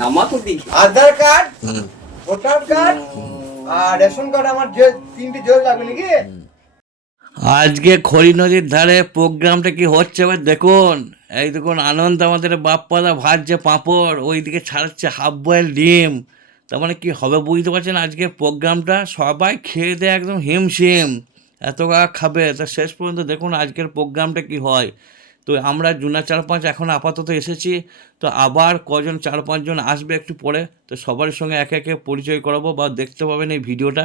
নামা তো দেখি আধার কার্ড, ভোটার কার্ড আর রেশন কার্ড। আমার যে 3টি জোর লাগবে নাকি? আজকে খড়ি নদীর ধারে প্রোগ্রামটা কি হচ্ছে এবার দেখুন। এই দেখুন আনন্দ আমাদের বাপ্পাদা ভাজছে পাঁপড়, ওইদিকে ছাড়াচ্ছে হাফ বয়েল ডিম। তার মানে কি হবে বুঝতে পারছেন, আজকে প্রোগ্রামটা সবাই খেয়ে দেয় একদম হিমশিম, এত খাবে। তা শেষ পর্যন্ত দেখুন আজকের প্রোগ্রামটা কি হয়। তো আমরা জুনা 4-5 এখন আপাতত এসেছি, তো আবার কজন 4-5 জন আসবে একটু পরে, তো সবার সঙ্গে একে একে পরিচয় করাবো বা দেখতে পাবেন এই ভিডিওটা।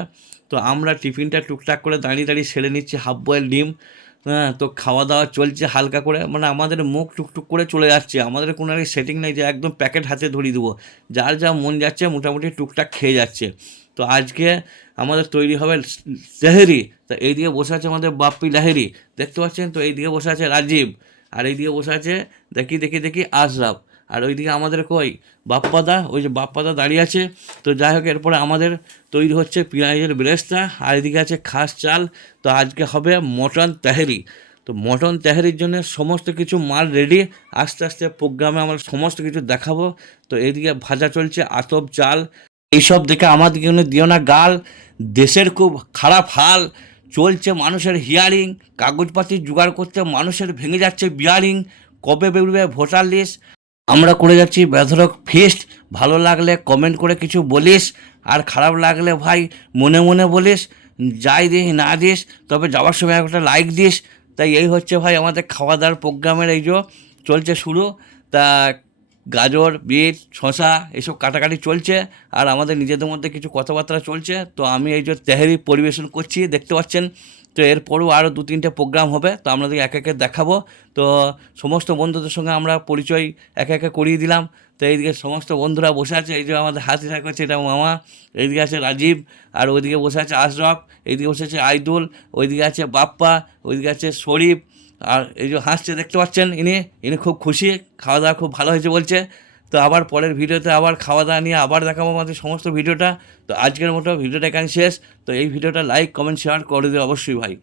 তো আমরা টিফিনটা টুকটাক করে দাঁড়িয়ে দাঁড়িয়ে সেরে নিচ্ছি হাফ বয়েল ডিম। হ্যাঁ, তো খাওয়া দাওয়া চলছে হালকা করে, মানে আমাদের মুখ টুকটুক করে চলে যাচ্ছে, আমাদের কোনো আর সেটিং নেই যে একদম প্যাকেট হাতে ধরিয়ে দেবো। যার যা মন যাচ্ছে মোটামুটি টুকটাক খেয়ে যাচ্ছে। তো আজকে আমাদের তৈরি হবে লাহেরি। তা এইদিকে বসে আছে আমাদের বাপ্পি লাহেরি, দেখতে পাচ্ছেন। তো এইদিকে বসে আছে রাজীব, আর এইদিকে বসে আছে দেখি দেখি দেখি আশরাফ, আর ওইদিকে আমাদের কই বাপ্পাদা, ওই যে বাপ্পাদা দাঁড়িয়ে আছে। তো যাই হোক, এরপরে আমাদের তৈরি হচ্ছে পেঁয়াজের বেরেস্তা, আর এদিকে আছে খাস চাল। তো আজকে হবে মটন তেহারি। তো মটন তেহারির জন্য সমস্ত কিছু মাল রেডি, আস্তে আস্তে প্রোগ্রামে আমরা সমস্ত কিছু দেখাবো। তো এইদিকে ভাজা চলছে আতপ চাল, এইসব দেখে আমাদেরকে দিও না গাল। দেশের খুব খারাপ হাল চলছে, মানুষের হিয়ারিং, কাগজপাতি জোগাড় করতে মানুষের ভেঙে যাচ্ছে বিয়ারিং। কবে বেরোবে ভোটার লিস্ট, আমরা করে যাচ্ছি বেধরক ফিস্ট। ভালো লাগলে কমেন্ট করে কিছু বলিস, আর খারাপ লাগলে ভাই মনে মনে বলিস, যাই দিস না দিস তবে যাওয়ার সময় একটা লাইক দিস। তাই এই হচ্ছে ভাই আমাদের খাওয়া দাওয়ার প্রোগ্রামের এই যে চলছে শুরু। তা গাজর, বিট, শশা এসব কাটাকাটি চলছে, আর আমাদের নিজেদের মধ্যে কিছু কথাবার্তা চলছে। তো আমি এই যে তেহারি পরিবেশন করছি দেখতে পাচ্ছেন। তো এরপরেও আরও 2-3টে প্রোগ্রাম হবে, তো আপনাদের একে একে দেখাবো। তো সমস্ত বন্ধুদের সঙ্গে আমরা পরিচয় একে একে করিয়ে দিলাম। তো এইদিকে সমস্ত বন্ধুরা বসে আছে, এই যে আমাদের হাতে দেখা করছে এটা মামা, এইদিকে আছে রাজীব, আর ওইদিকে বসে আছে আশরফ, এইদিকে বসে আছে আইদুল, ওইদিকে আছে বাপ্পা, ওইদিকে আছে শরীফ, আর এই যে হাসছে দেখতে পাচ্ছেন ইনি ইনি খুব খুশি, খাওয়া দাওয়া খুব ভালো হয়েছে বলছে। তো আবার পরের ভিডিওতে আবার খাওয়া দাওয়া নিয়ে আবার দেখাবো আমাদের সমস্ত ভিডিওটা। তো আজকের মতো ভিডিওটা এখানে শেষ। তো এই ভিডিওটা লাইক কমেন্ট শেয়ার করে দিও অবশ্যই ভাই।